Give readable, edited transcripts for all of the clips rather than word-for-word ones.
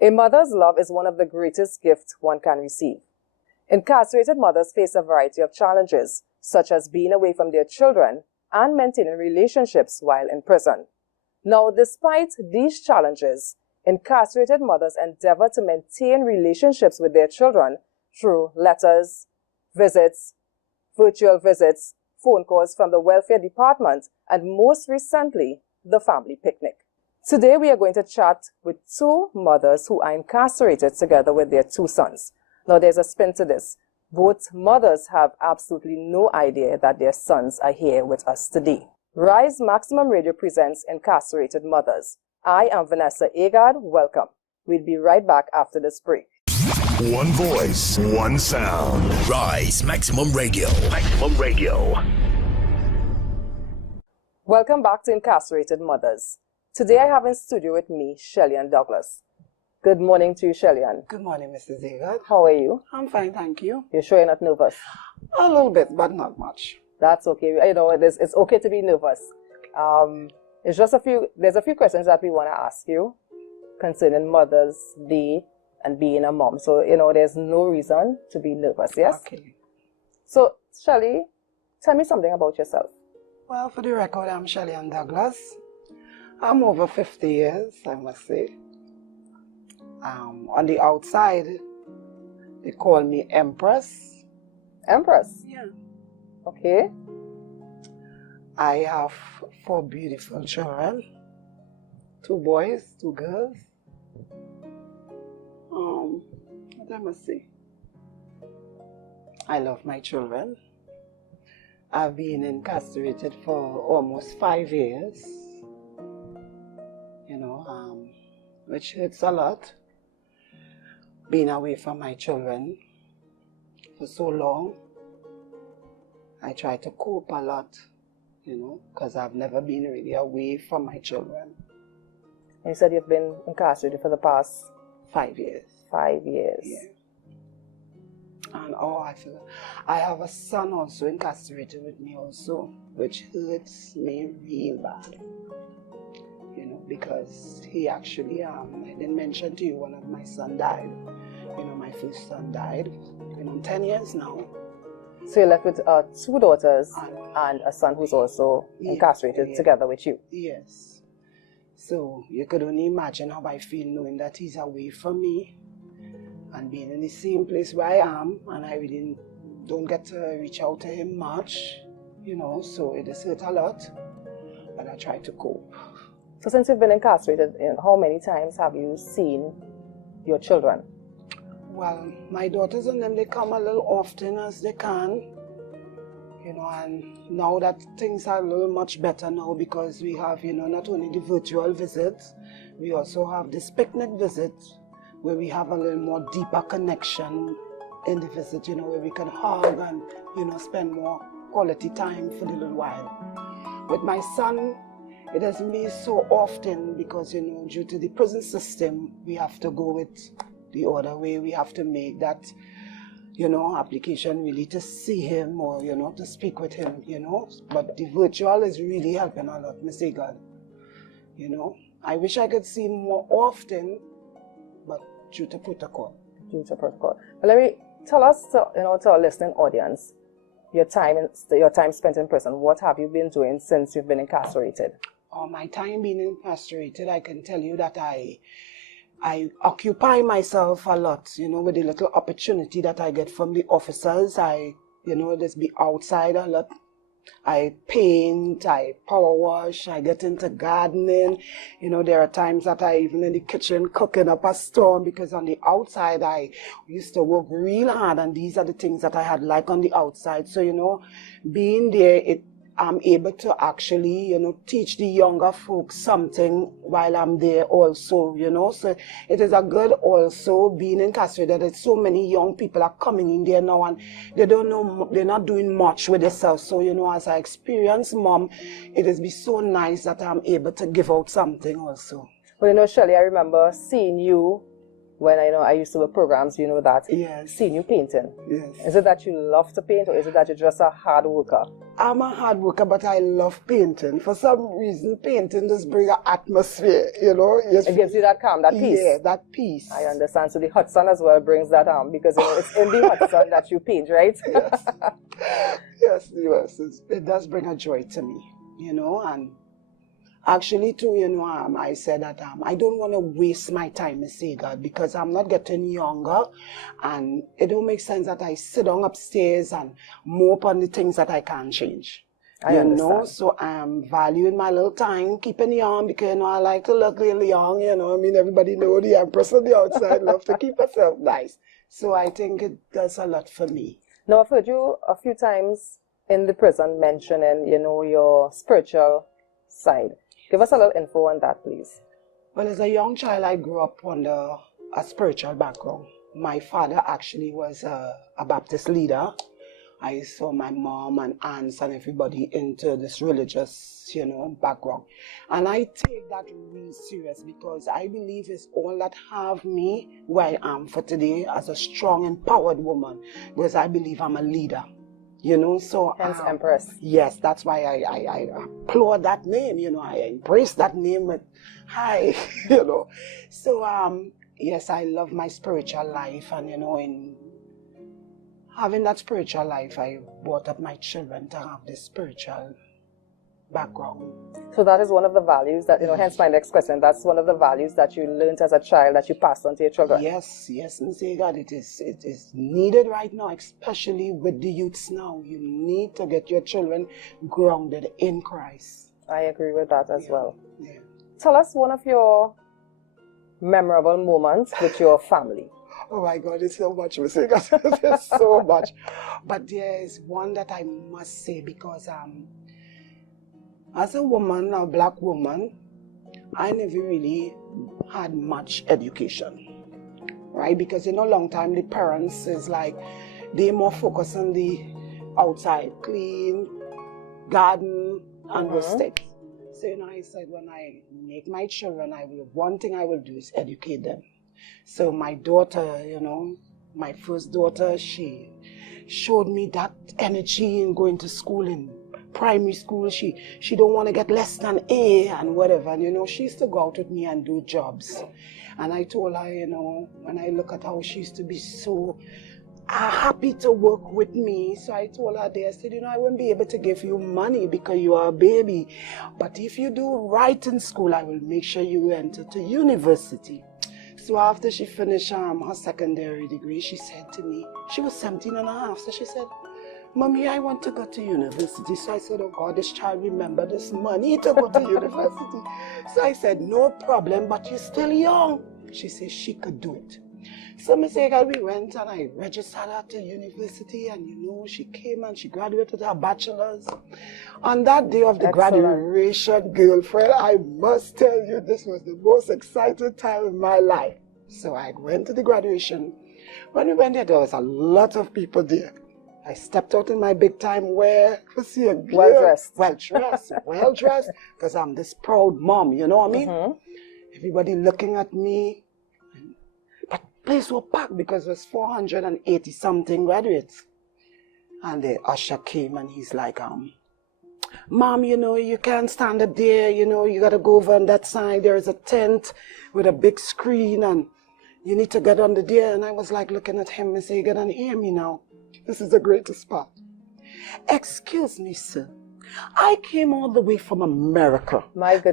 A mother's love is one of the greatest gifts one can receive. Incarcerated mothers face a variety of challenges, such as being away from their children and maintaining relationships while in prison. Now, despite these challenges, incarcerated mothers endeavor to maintain relationships with their children through letters, visits, virtual visits, phone calls from the welfare department, and most recently, the family picnic. Today, we are going to chat with two mothers who are incarcerated together with their two sons. Now, there's a spin to this. Both mothers have absolutely no idea that their sons are here with us today. Rise Maximum Radio presents Incarcerated Mothers. I am Vanessa Agard. Welcome. We'll be right back after this break. One voice, one sound. Rise Maximum Radio. Maximum Radio. Welcome back to Incarcerated Mothers. Today I have in studio with me Shelly and Douglas. Good morning to you, Shelly Ann. Good morning, Mrs. Agard. How are you? I'm fine, thank you. You're sure you're not nervous? A little bit, but not much. That's okay. You know, it's okay to be nervous. There's a few questions that we want to ask you concerning Mother's Day and being a mom. So, you know, there's no reason to be nervous, yes? Okay. So, Shelly, tell me something about yourself. Well, for the record, I'm Shelly Ann Douglas. I'm over 50 years, I must say. On the outside, they call me Empress. Empress? Yeah. Okay. I have 4 beautiful children. 2 boys, 2 girls. What I must say? I love my children. I've been incarcerated for almost 5 years. You know, which hurts a lot. Being away from my children for so long. I try to cope a lot, you know, because I've never been really away from my children. And you said you've been incarcerated for the past 5 years. 5 years. Yeah. And I forgot. I have a son also incarcerated with me also, which hurts me real bad. You know, because he actually, I didn't mention to you, one of my sons died. You know, my first son died. You know, 10 years now. So you're left with 2 daughters and a son who's also incarcerated together with you. Yes. So you could only imagine how I feel knowing that he's away from me and being in the same place where I am, and I really don't get to reach out to him much, you know, so it has hurt a lot, but I try to cope. So since you've been incarcerated, how many times have you seen your children? Well, my daughters and them, they come a little often as they can, you know, and now that things are a little much better now because we have, you know, not only the virtual visits, we also have this picnic visit where we have a little more deeper connection in the visit, you know, where we can hug and, you know, spend more quality time for the little while. With my son, it doesn't be so often because, you know, due to the prison system, we have to go with the other way. We have to make that, you know, application really to see him or, you know, to speak with him, you know. But the virtual is really helping a lot, Miss Agard. You know, I wish I could see him more often, but due to protocol. Due to protocol. But let me tell us, to our listening audience, your time spent in prison. What have you been doing since you've been incarcerated? My time being incarcerated, I can tell you that I occupy myself a lot, you know, with the little opportunity that I get from the officers. I, you know, just be outside a lot. I paint, I power wash, I get into gardening. You know, there are times that I even in the kitchen cooking up a storm because on the outside I used to work real hard and these are the things that I had like on the outside. So, you know, being there, I'm able to actually, you know, teach the younger folks something while I'm there also, you know. So it is a good also being incarcerated that so many young people are coming in there now and they don't know, they're not doing much with themselves. So, you know, as I experienced mom, it has been so nice that I'm able to give out something also. Well, you know, Shirley, I remember seeing you when I used to work programs, you know that, Yes. seeing you painting. Yes. Is it that you love to paint, or is it that you're just a hard worker? I'm a hard worker, but I love painting. For some reason, painting just brings an atmosphere, you know. It gives you that calm, that peace. Yeah, that peace. I understand. So the hot sun as well brings that because it's in the hot sun that you paint, right? Yes. Yes, it does bring a joy to me, you know. And actually, too, you know, I said that I don't want to waste my time, Miss God, because I'm not getting younger, and it don't make sense that I sit down upstairs and mope on the things that I can't change. I understand. Know, so I'm valuing my little time, keeping young, because, you know, I like to look really young, you know. I mean, everybody know the empress on the outside, love to keep herself nice. So I think it does a lot for me. Now, I've heard you a few times in the prison mentioning, you know, your spiritual side. Give us a little info on that, please. Well, as a young child, I grew up under a spiritual background. My father actually was a Baptist leader. I saw my mom and aunts and everybody into this religious, you know, background. And I take that really serious because I believe it's all that have me where I am for today as a strong, empowered woman, because I believe I'm a leader. You know, so hence Empress. Yes, that's why I applaud that name. You know, I embrace that name with hi. You know, so yes, I love my spiritual life, and you know, in having that spiritual life, I brought up my children to have this spiritual background. So that is one of the values that, you know, hence my next question, that's one of the values that you learned as a child that you passed on to your children. Yes, Ms. God, it is needed right now, especially with the youths now. You need to get your children grounded in Christ. I agree with that as well. Yeah. Tell us one of your memorable moments with your family. Oh my God, it's so much, Ms. God. There's so much. But there is one that I must say, because as a woman, a black woman, I never really had much education, right? Because in a long time, the parents is like, they more focus on the outside, clean, garden, and rustic. So, you know, I said, when I make my children, one thing I will do is educate them. So my daughter, you know, my first daughter, she showed me that energy in going to school in primary school. She don't want to get less than A and whatever. And, you know, she used to go out with me and do jobs. And I told her, you know, when I look at how she used to be so happy to work with me. So I told her there, I said, you know, I won't be able to give you money because you are a baby. But if you do right in school, I will make sure you enter to university. So after she finished her secondary degree, she said to me, she was 17 and a half. So she said, Mommy, I want to go to university. So I said, oh God, this child remember this money to go to university. So I said, no problem, but you're still young. She said she could do it. So we went and I registered her to university, and you know, she came and she graduated her bachelor's. On that day of the graduation, girlfriend, I must tell you, this was the most exciting time in my life. So I went to the graduation. When we went there was a lot of people there. I stepped out in my big time wear to see a girl. Well dressed, because I'm this proud mom, you know what I mean? Everybody looking at me. But the place was packed because it was 480 something graduates. And the usher came and he's like, Mom, you know, you can't stand up there, you know, you gotta go over on that side. There is a tent with a big screen and you need to get under there. And I was like looking at him and say, you gotta hear me now. This is the greatest part. Excuse me, sir. I came all the way from America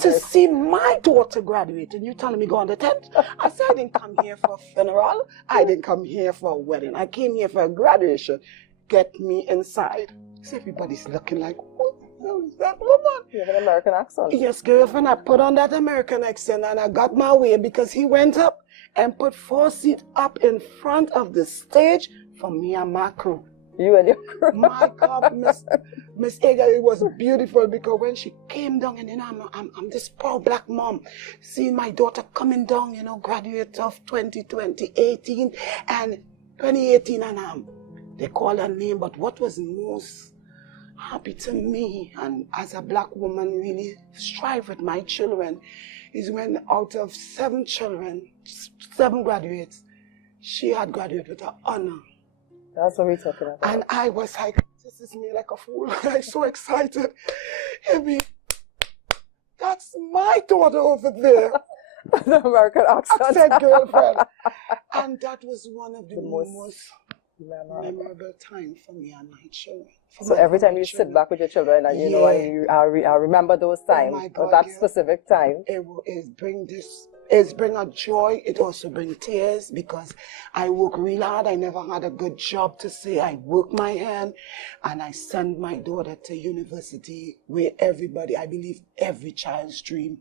to see my daughter graduate, and you telling me go on the tent? I said I didn't come here for a funeral. I didn't come here for a wedding. I came here for a graduation. Get me inside. So everybody's looking like, what the hell is that woman? You have an American accent. Yes, girlfriend, I put on that American accent and I got my way because he went up and put 4 seats up in front of the stage for me and my crew. You and your crew. My God, Miss Aga, it was beautiful because when she came down, and then I'm this proud black mom, seeing my daughter coming down, you know, graduate of 2018 and 2018, and they call her name. But what was most happy to me, and as a black woman really strive with my children, is when out of 7 children, 7 graduates, she had graduated with an honor. That's what we're talking about. And I was like, this is me like a fool. I'm so excited. Amy, that's my daughter over there. The American accent. Accent girlfriend. And that was one of the most memorable time for me and my children. So every time you sit back with your children and you know, and you remember those times, oh my God, that specific time. It bring a joy. It also bring tears because I work real hard. I never had a good job to say. I work my hand and I send my daughter to university where everybody, I believe every child's dream.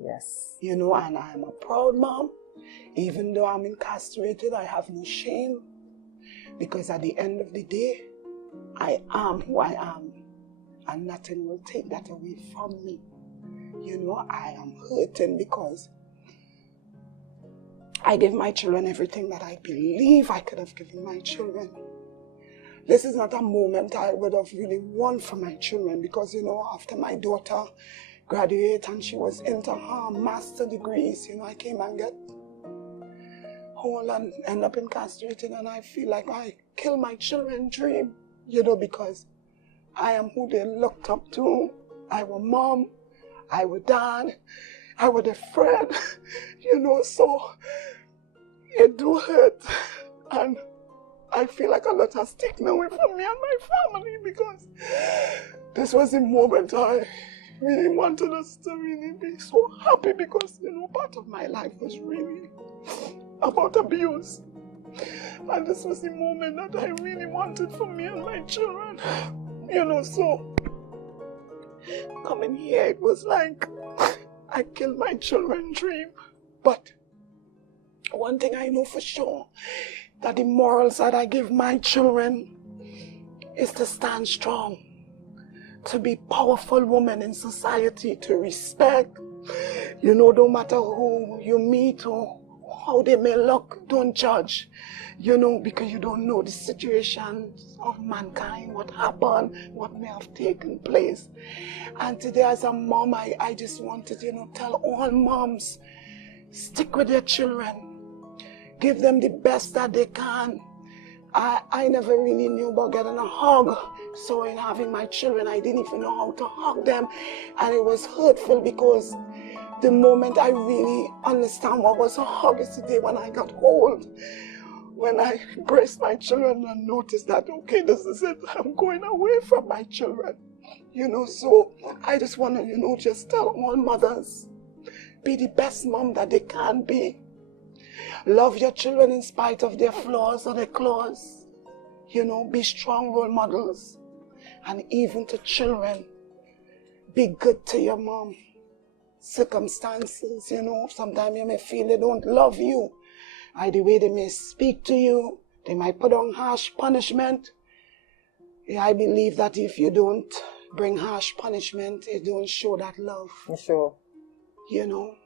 Yes. You know, and I am a proud mom. Even though I'm incarcerated, I have no shame because at the end of the day, I am who I am and nothing will take that away from me. You know, I am hurting because I give my children everything that I believe I could have given my children. This is not a moment I would have really won for my children because, you know, after my daughter graduated and she was into her master degrees, you know, I came and get whole and end up incarcerated, and I feel like I killed my children's dream, you know, because I am who they looked up to. I was mom, I was dad, I was a friend, you know, so it do hurt. And I feel like a lot has taken away from me and my family because this was the moment I really wanted us to really be so happy because, you know, part of my life was really about abuse. And this was the moment that I really wanted for me and my children, you know, so coming here, it was like I killed my children's dream. But one thing I know for sure, that the morals that I give my children is to stand strong, to be powerful women in society, to respect, you know, no matter who you meet or how they may look, don't judge, you know, because you don't know the situations of mankind, what happened, what may have taken place. And today as a mom, I just wanted, you know, tell all moms, stick with your children, give them the best that they can. I never really knew about getting a hug, so in having my children, I didn't even know how to hug them, and it was hurtful because the moment I really understand what was a hug is the day when I got old, when I embraced my children and noticed that, okay, this is it, I'm going away from my children, you know, so I just want to, you know, just tell all mothers, be the best mom that they can be. Love your children in spite of their flaws or their claws, you know, be strong role models, and even to children, be good to your mom. Circumstances, you know, sometimes you may feel they don't love you. The way they may speak to you, they might put on harsh punishment. Yeah, I believe that if you don't bring harsh punishment, it don't show that love. Sure. You know,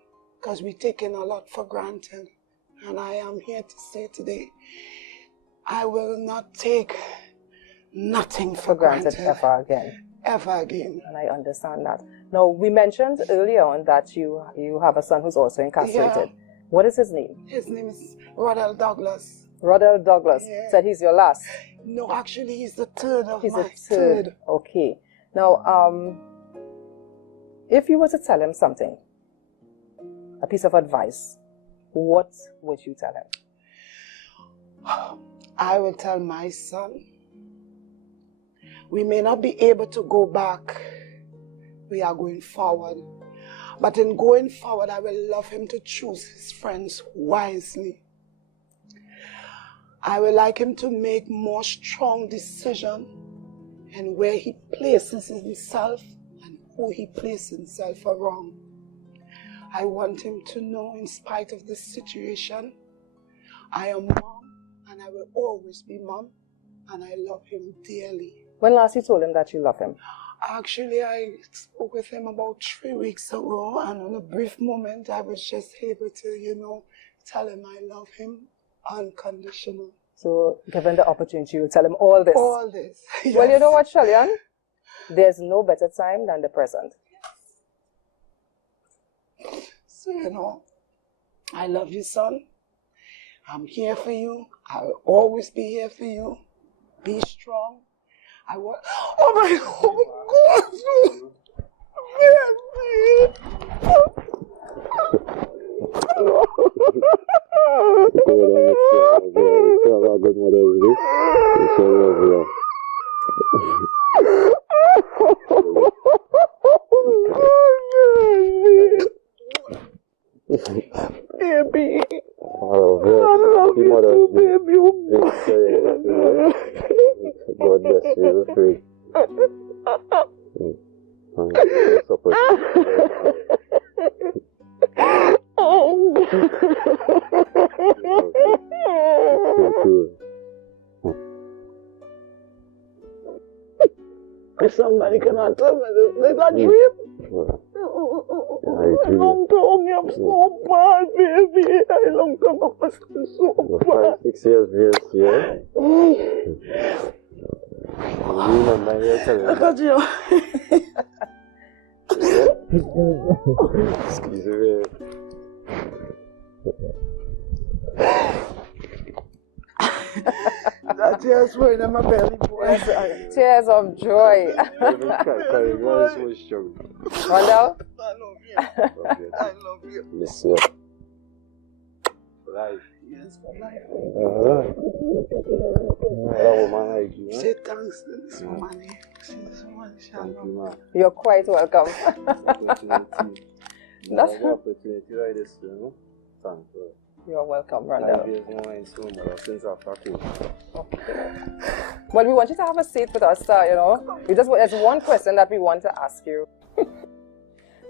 because we're taking a lot for granted. And I am here to say today, I will not take nothing for granted ever again. Ever again. And I understand that. Now, we mentioned earlier on that you have a son who's also incarcerated. Yeah. What is his name? His name is Rodell Douglas. Rodell Douglas. Yeah. Said he's your last? No, actually, he's the third of he's my the third. Okay. Now, if you were to tell him something, a piece of advice, what would you tell him? I will tell my son, we may not be able to go back. We are going forward. But in going forward, I will love him to choose his friends wisely. I would like him to make more strong decisions in where he places himself and who he places himself around. I want him to know, in spite of this situation, I am mom and I will always be mom, and I love him dearly. When last you told him that you love him? Actually, I spoke with him about 3 weeks ago, and on a brief moment, I was just able to, you know, tell him I love him unconditional. So, given the opportunity, you will tell him all this? All this, yes. Well, you know what, Shalian? There's no better time than the present. So, you know, I love you, son. I'm here for you. I will always be here for you. Be strong. I want. Oh my God! Baby. Oh, yeah. Baby. God bless you, free. Somebody cannot tell me this is a dream. I long to I'm so bad, baby. I long to I'm so bad. 6 years, yeah. Look at you. Excuse me. That tears were in my belly, boy. Tears of joy. Randall? I love you. I love you. Miss you. For life. Yes, for life. That woman like you. Say thanks to this woman. She's this woman, Shalom. You're quite welcome. That's an opportunity like this, you know. Thanks. You're welcome, Randall. Since after COVID. Okay. Well, we want you to have a seat with us, you know. There's one question that we want to ask you.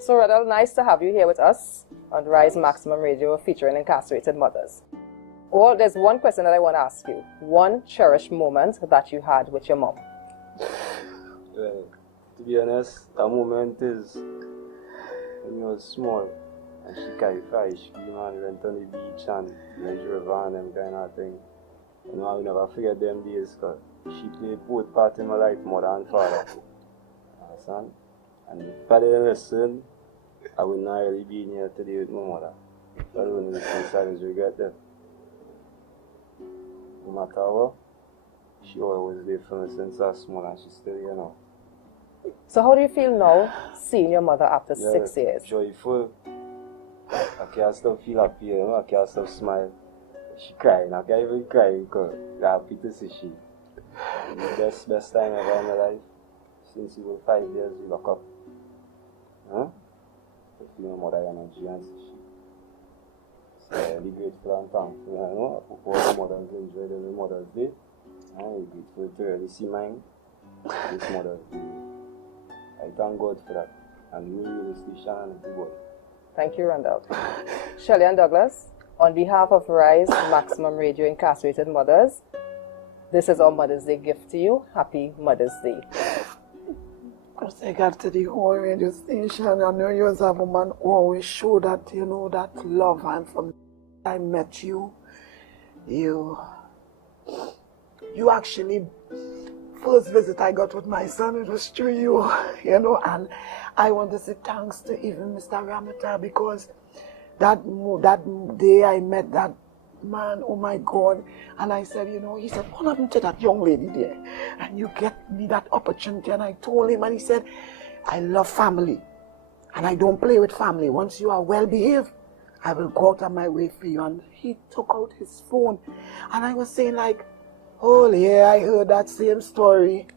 So, Randall, nice to have you here with us on Rise Maximum Radio featuring incarcerated mothers. Well, there's one question that I want to ask you. One cherished moment that you had with your mom. Well, to be honest, that moment is when you was small. And she carried fish, we went on the beach and measure van and kind of thing. You know, I will never forget them days because she played both parts in my life, mother and father. Understand? And if I didn't listen, I would not really be here today with my mother. That was one of the things I always regret that. No matter what, she always there for me since I was small and she's still here now. So how do you feel now, seeing your mother after 6 years? Joyful. I can't stop feel happy, you know? I can't stop smile. She crying, I can't even cry because I'm happy to see she. The best time ever in my life. Since we were 5 years, we lock up. Huh? I feel my mother energy and see she. So I'm grateful and thankful, you know? I hope all the mothers enjoy the Mother's Day. I'm grateful to really see mine this Mother's Day. I thank God for that. And we really station and everybody. Thank you, Randall. Shelley and Douglas, on behalf of Rise Maximum Radio Incarcerated Mothers, this is our Mother's Day gift to you. Happy Mother's Day. Because I got to the whole radio station, I know you as a woman always show that, you know, that love. And from the time I met you, you actually, first visit I got with my son, it was through you, you know, and I want to say thanks to even Mr. Ramata because that day I met that man, oh my God, and I said, you know, he said, what happened to that young lady there? And you get me that opportunity, and I told him, and he said, I love family, and I don't play with family. Once you are well behaved, I will go out of my way for you. And he took out his phone, and I was saying like, oh yeah, I heard that same story.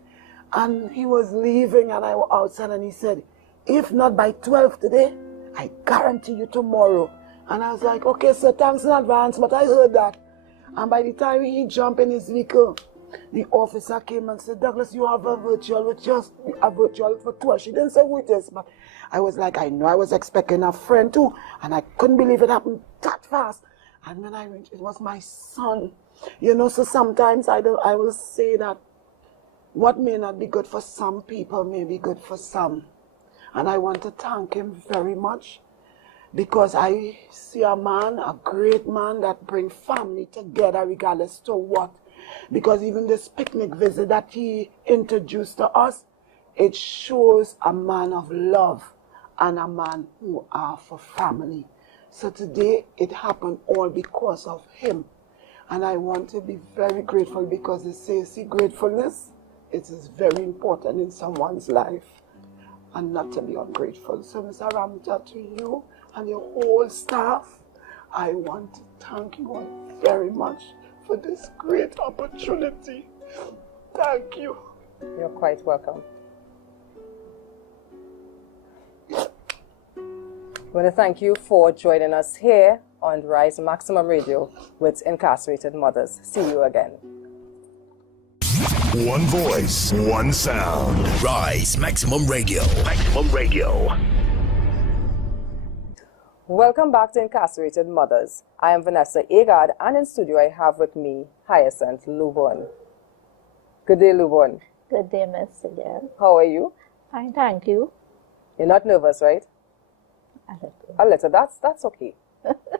And he was leaving, and I was outside, and he said, if not by 12 today, I guarantee you tomorrow. And I was like, okay, sir, thanks in advance, but I heard that. And by the time he jumped in his vehicle, the officer came and said, Douglas, you have a virtual with just a virtual for 2 hours. She didn't say who it is, but I was like, I know I was expecting a friend too, and I couldn't believe it happened that fast. And when I reached, it was my son. You know, so sometimes I will say that what may not be good for some people may be good for some. And I want to thank him very much because I see a man, a great man that brings family together regardless to what. Because even this picnic visit that he introduced to us, it shows a man of love and a man who are for family. So today it happened all because of him. And I want to be very grateful because it says, see, gratefulness, it is very important in someone's life and not to be ungrateful. So Mr. Ramja, to you and your whole staff, I want to thank you all very much for this great opportunity. Thank you. You're quite welcome. I want to thank you for joining us here on Rise Maximum Radio with incarcerated mothers. See you again. One voice, one sound. Rise Maximum Radio. Maximum Radio. Welcome back to Incarcerated Mothers. I am Vanessa Agard, and in studio I have with me Hyacinth Lubon. Good day, Lubon. Good day, Miss again. How are you? Fine, thank you. You're not nervous, right? A little. A little. That's okay.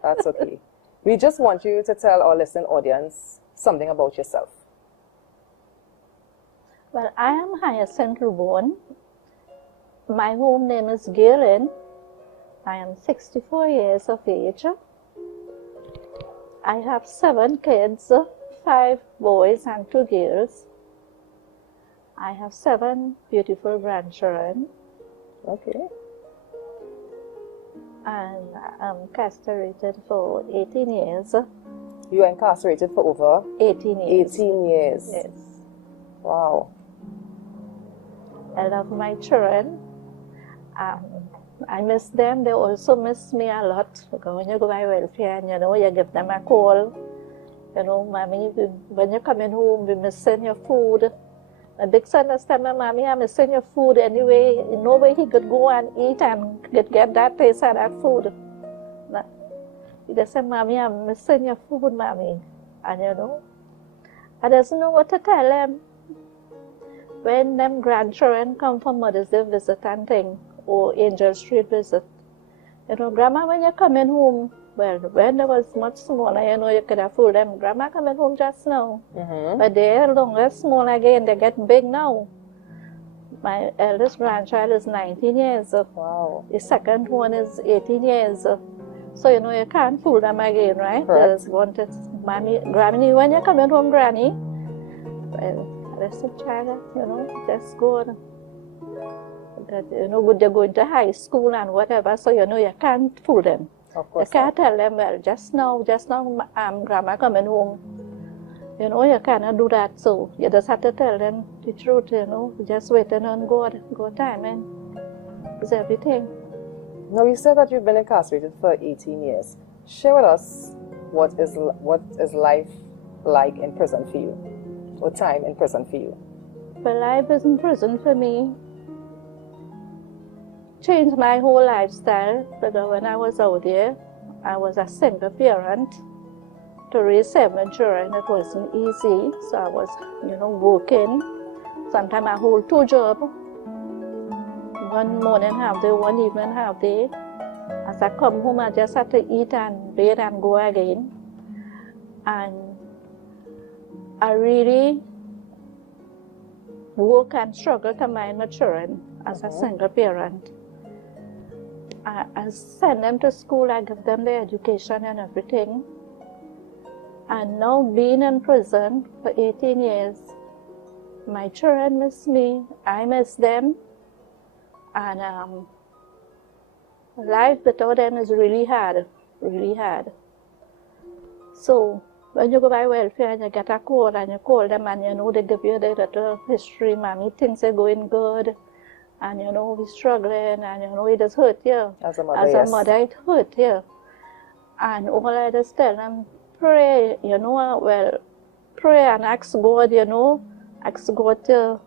That's okay. We just want you to tell our listening audience something about yourself. Well, I am Hyacinth Lubon. My home name is Galen. I am 64 years of age. I have 7 kids, 5 boys and 2 girls. I have 7 beautiful grandchildren. Okay. And I'm incarcerated for 18 years. You are incarcerated for over 18 years. 18 years. Yes. Wow. I love my children. I miss them. They also miss me a lot. Because when you go by welfare and you give them a call. Mommy, when you come in home, we missing your food. My big son has told me, Mommy, I'm missing your food anyway. No way he could go and eat and get that taste of that food. He just said, Mommy, I'm missing your food, Mommy. And I doesn't know what to tell them. When them grandchildren come for Mother's Day visit and thing, or Angel Street visit, Grandma, when you're coming home, well, when they was much smaller, you could have fooled them. Grandma coming home just now. But they're longer, small again. They get big now. My eldest grandchild is 19 years. Wow. The second one is 18 years. So, you can't fool them again, right? Correct. They wanted, Mommy, Granny, when you're coming home, Granny? Well, that's a child, that's good. That, they're going to high school and whatever, so, you can't fool them. Of course. You can't tell them, well, just now, Grandma coming home. You cannot do that, so you just have to tell them the truth, just waiting on God timing is everything. Now, you said that you've been incarcerated for 18 years. Share with us what is life like in prison for you, or time in prison for you. Well, life is in prison for me changed my whole lifestyle, because when I was out there, I was a single parent. To raise 7 children, it wasn't easy, so I was, working. Sometimes I hold 2 jobs, one morning half day, one evening half day. As I come home, I just have to eat and bathe and go again. And I really work and struggle to mind my children as a single parent. I send them to school, I give them their education and everything. And now being in prison for 18 years, my children miss me, I miss them. And life without them is really hard, really hard. So when you go by welfare and you get a call and you call them and they give you the little history, Mommy, things are going good. And we're struggling, and it does hurt you. As a mother, it hurt you. And all I just tell them, pray, pray and ask God, ask God to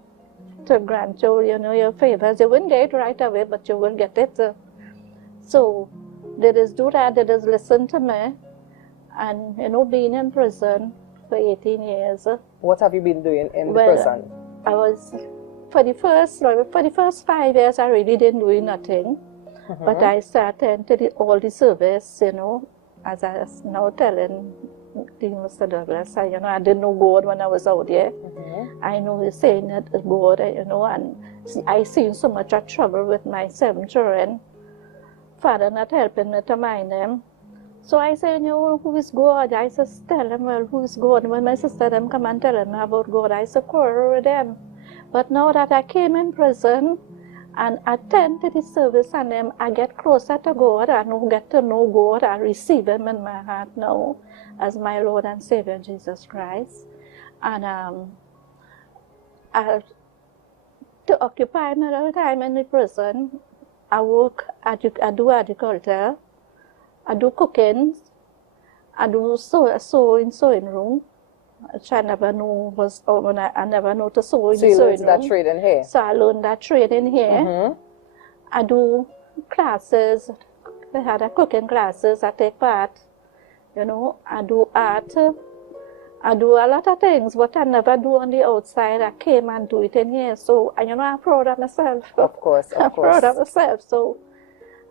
grant you, your favors. You won't get it right away, but you will get it. So they just do that, they just listen to me. And, being in prison for 18 years. What have you been doing in the prison? I was... For the first 5 years, I really didn't do nothing. But I started to all the service, as I was now telling Mr. Douglas, I didn't know God when I was out there. I know he's saying that God, and I seen so much of trouble with my 7 children. Father not helping me to mind them. So I say, you know, who is God? I just tell them, well, who is God? When my sister them come and tell them about God, I say, quarrel with them. But now that I came in prison and attend to the service and them, I get closer to God and get to know God. I receive Him in my heart now as my Lord and Savior, Jesus Christ. And to occupy my little time in the prison, I work, I do agriculture, I do cooking, I do sewing room, which I never knew was, I never know to sew in the sewing room. So you learned that trade in here? So I learned that trade in here. I do classes, I had a cooking classes, I take part, you know, I do art, I do a lot of things, but I never do on the outside. I came and do it in here. So, you know, I'm proud of myself. Of course, I'm proud of myself. So,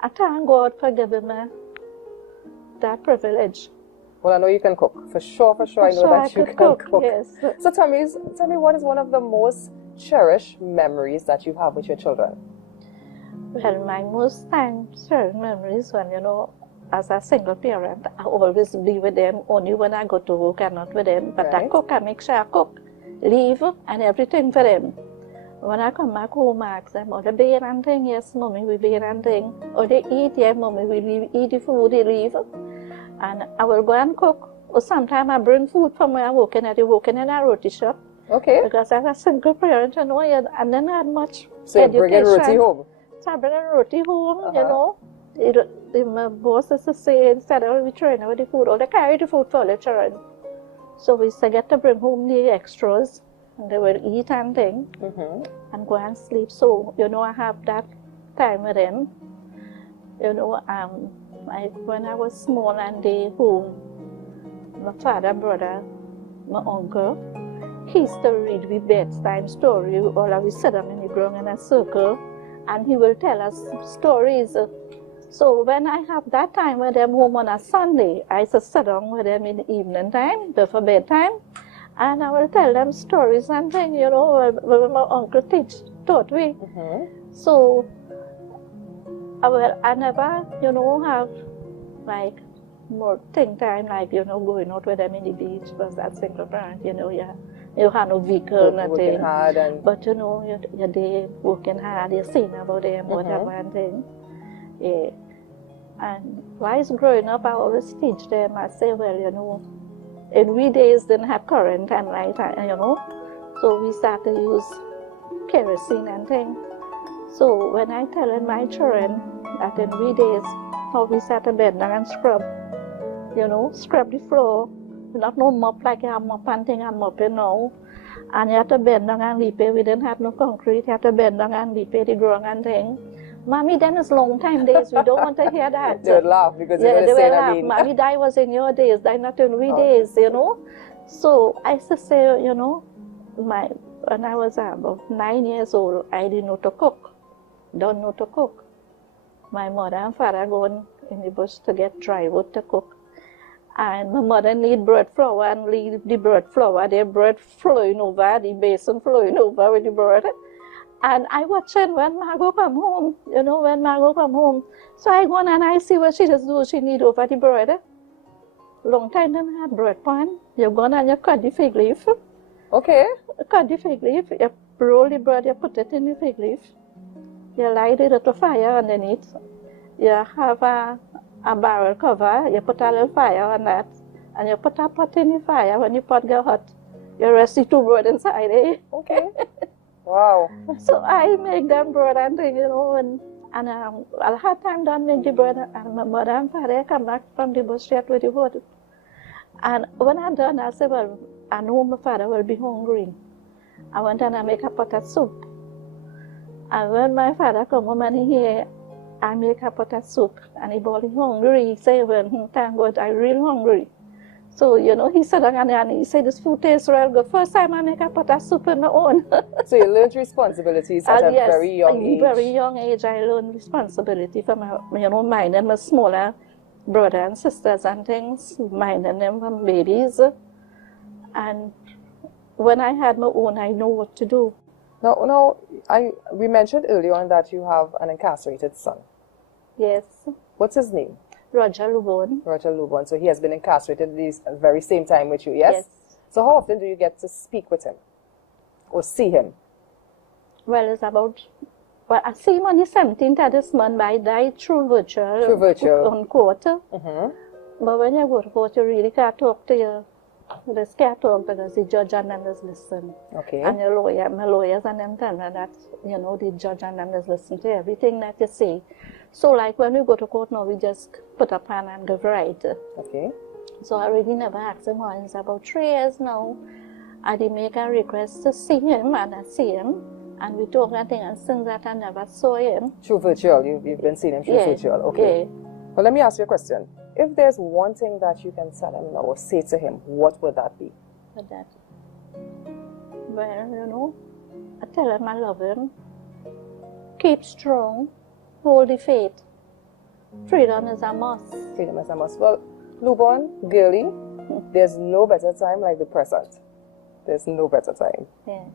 I thank God for giving me that privilege. Well, I know you can cook. For sure, I know that you can cook. Yes. So tell me, what is one of the most cherished memories that you have with your children? Well, my most cherished memories when, you know, as a single parent, I always be with them only when I go to work and not with them. But Right. I cook, I make sure I cook, leave, and everything for them. When I come back home, I ask them, oh, they bear and thing? Yes, mommy, we bear and thing. Or they eat, yeah, mommy, we eat the food, they leave. And I will go and cook. Or sometimes I bring food from where I'm working at. I'm working in a roti shop. Okay. Because as a single parent, you know, and then I had much So you're education. bringing roti home? So I bring a roti home, you know. My boss used to say, instead of we train with the food, or they carry the food for the children. So we used to get to bring home the extras, and they will eat and thing, and go and sleep. So, you know, I have that time with them. You know, when I was small and they home, my father, brother, my uncle, he used to read me bedtime story. All of us sit down in the ground in a circle, and he will tell us stories. So when I have that time with them home on a Sunday, I used to sit down with them in the evening time, before bedtime, and I will tell them stories and things, you know, what my uncle taught me. So I never, you know, have like more think time, like, you know, going out with them in the beach, because that's single parent, you know, you have no vehicle, nothing. Working hard and... But, you know, you're there working hard, you're saying about them, whatever and thing. Yeah. And while growing up, I always teach them, I say, well, you know, in we days didn't have current and light, you know, so we start to use kerosene and things. So when I tell my children that in we days, how we start to bend down and scrub, you know, scrub the floor, not no mop like you have mop and thing and mopping now. And you have to bend down and leap it. We didn't have no concrete, you have to bend down and leap it, the ground and thing. Mommy, then it's long time days. We don't want to hear that. They would laugh because you're going to say that. Mommy, that was in your days, that not in we days, you know. So I used to say, you know, when I was about 9 years old, I didn't know to cook. Don't know to cook. My mother and father going in the bush to get dry wood to cook. And my mother need bread flour and leave the bread flour, the bread flowing over, the basin flowing over with the bread. And I watching when Margot come home, you know, when Margot come home. So I go and I see what she does do. She need over the bread. Long time didn't have bread pan. You go and you cut the fig leaf. Okay. Cut the fig leaf. You roll the bread, you put it in the fig leaf. You light it at the fire underneath. You have a barrel cover. You put a little fire on that. And you put a pot in the fire. When the pot get hot, you rest the two bread inside it. Okay. Wow. So I make them bread and things, you know, and I had time done make the bread, and my mother and father come back from the bush straight with the wood. And when I done, I said, well, I know my father will be hungry. I went and I make a pot of soup. And when my father come home and he hear, I make a pot of soup, and he bought hungry, he say, well, thank God, I real hungry. So, you know, he said, and he said, this food tastes real good. First time I make a pot of soup on my own. So you learned responsibilities at a very young age. Very young age, I learned responsibility for my, you know, minding my smaller brother and sisters and things, minding them from babies. And when I had my own, I know what to do. Now, we mentioned earlier on that you have an incarcerated son. Yes. What's his name? Roger Lubon. Roger Lubon. So he has been incarcerated this very same time with you, yes? Yes. So how often do you get to speak with him or see him? Well, it's about, well, I see him on the 17th of this month, but I died through virtual. Through virtual. On court. Mm-hmm. But when you go to court, you really can't talk to you. You just can't talk because the judge and them just listen. Okay. And your lawyer, my lawyers and them tell me that, you know, the judge and them just listen to everything that you say. So like when we go to court now, we just put a pen and give right. Okay. So I really never asked him once. About 3 years now, I did make a request to see him, and I see him. And we talk and things, and since that I never saw him. Through virtual, you've been seeing him through virtual. Okay. Yeah. Well, let me ask you a question. If there's one thing that you can tell him now or say to him, what would that be? But that, well, you know, I tell him I love him. Keep strong. Hold the faith. Freedom is a must. Freedom is a must. Well, Lubon, girlie, there's no better time like the present. There's no better time. Yeah.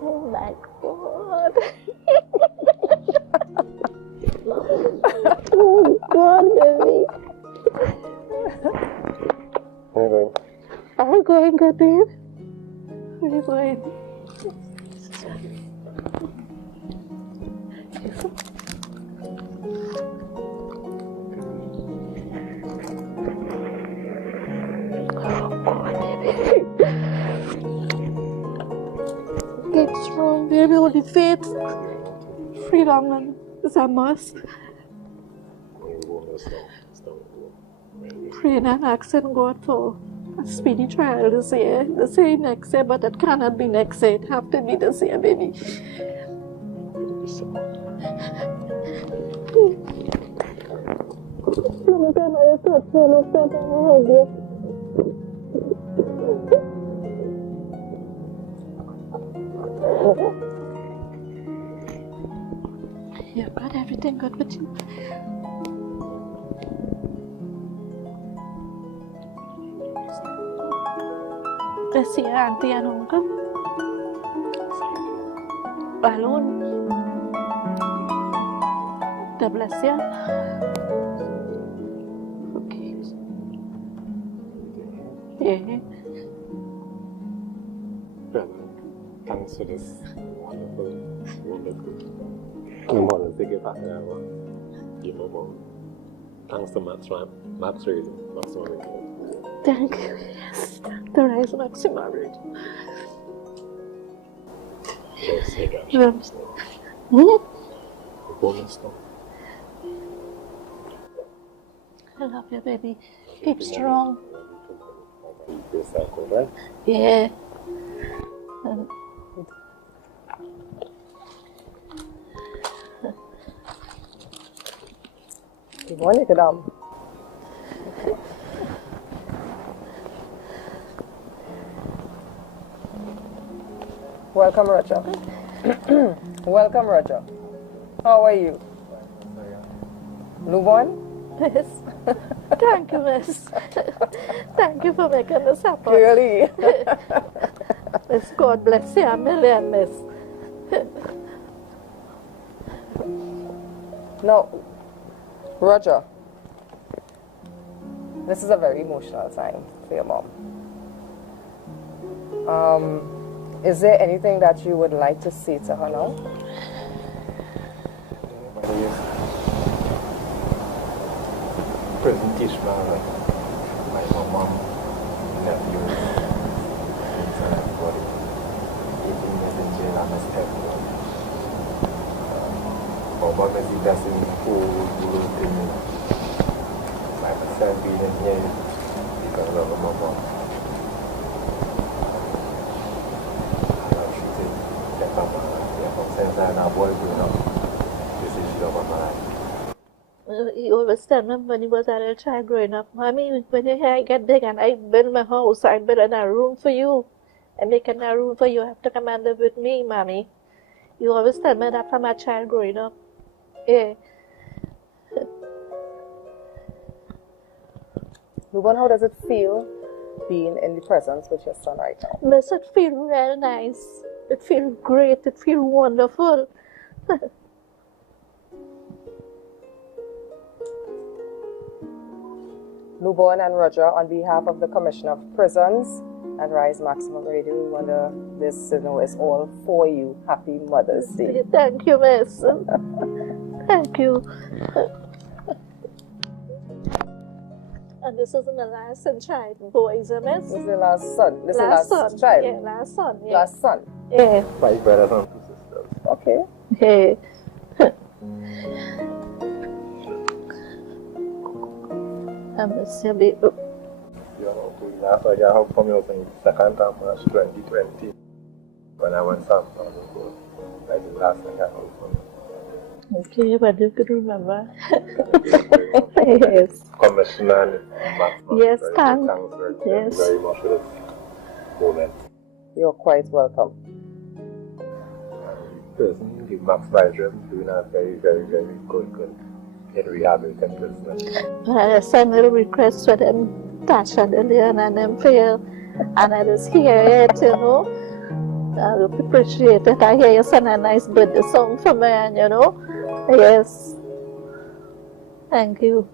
Oh my God. Oh God, baby. How you going? I'm going good, babe. Where are you going? Keep strong, baby, hold the faith. Freedom is a must. Praying and asking God for a speedy trial this year. They say next year, but it cannot be next year. It have to be this year, baby. You've got everything good with you. I see your auntie and uncle. Alone. God bless you. Okay. Yeah. Brother, thanks for this wonderful. I want to take it back there. You know, thanks to Max Radio. Thank you. Yes. The rise maximum rate. Yes, I got Yes. I love you, baby. Keep strong. Yeah. Good morning, Kadam. Welcome, Roger. Welcome, Roger. How are you? Lubon? Yes. Thank you, miss. Thank you for making this happen. Really? Miss, God bless you a million, miss. Now, Roger, this is a very emotional time for your mom. Is there anything that you would like to say to her now? Present teach my mom, nephew, and everybody. 18 years in jail, I must have one. Mom is the best in school, I must have been in here because of my mom. Since I'm a boy growing up, this is the love of my life. He always tell me when he was a little child growing up, Mommy, when your hair get big and I build my house, I build a room for you. I make a room for you. You have to come and live with me, Mommy. You always tell me that from a child growing up. Yeah. Lubon, how does it feel being in the presence with your son right now? Miss, it feel real nice. It feel great. It feel wonderful. Luborn and Roger, on behalf of the Commissioner of Prisons and Rise Maximum Radio, we wonder this is all for you. Happy Mother's Day. Thank you, miss. Thank you. And this is my last child, boys, miss? This is the last son. This last is the last son. child. Yeah, last son. Yeah. Last son. Yeah. 5 brothers and 2 sisters. Okay. Yeah. I miss you, baby. You know, last year I helped from you in the second time, March 2020, when I went San Francisco. That's the last thing I helped from you. Okay, but you could remember. Yes. Commissioner Maximum. Yes, very thanks. Thanks very much for this moment. You're quite welcome. Person, the Max Vision, doing a very, very, very good in rehabilitating business. I sent a request for them, Tasha, Delian, and them fail. And I just hear it, you know. I would appreciate it. I hear you send a nice birthday song for me, and you know. Yes. Thank you.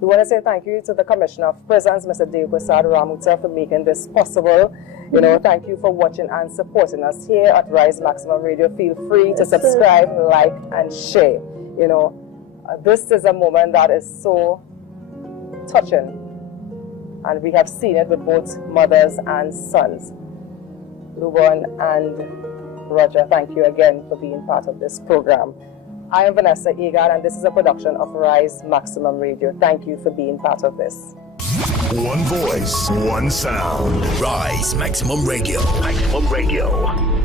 We want to say thank you to the Commissioner of Prisons, Mr. Dave Prasad Ramuta, for making this possible. You know, thank you for watching and supporting us here at Rise Maximum Radio. Feel free to subscribe, like, and share. You know, this is a moment that is so touching, and we have seen it with both mothers and sons. Luborn and Roger, thank you again for being part of this program. I am Vanessa Egan, and this is a production of Rise Maximum Radio. Thank you for being part of this. One voice, one sound. Rise Maximum Radio. Maximum Radio.